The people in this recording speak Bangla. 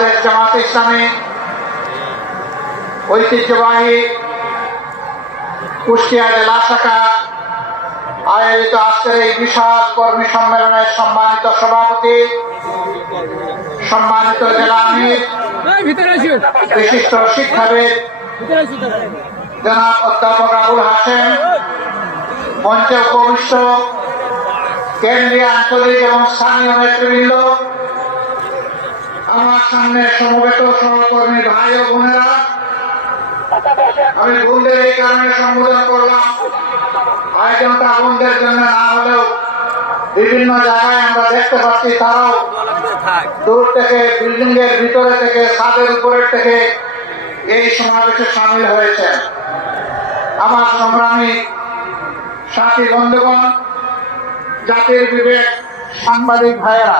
বাংলাদেশ জামাত ইসলামী ঐতিহ্যবাহী কুষ্টিয়া জেলা শাখা আয়োজিত আজকের এই বিশাল কর্মী সম্মেলনের সম্মানিত সভাপতি, সম্মানিত জেলা আমির, বিশিষ্ট শিক্ষাবিদ জনাব অধ্যাপক আবুল হাশেম, মঞ্চে উপবিষ্ট কেন্দ্রীয়, আঞ্চলিক এবং স্থানীয় নেতৃবৃন্দ, আমার সামনে সমবেত সহকর্মী ভাই ও বোনেরা, আমি বোনদের এই কারণে সম্বোধন করলাম, আয়োজনটা বোনদের জন্য না হলেও বিভিন্ন জায়গায় আমরা দেখতে পাচ্ছি তারাও দূর থেকে, বিল্ডিং এর ভিতরে থেকে, ছাদের উপরের থেকে এই সমাবেশে সামিল হয়েছেন। আমার সংগ্রামী সাথী বন্ধুগণ, জাতির বিবেক, সাংবাদিক ভাইয়েরা,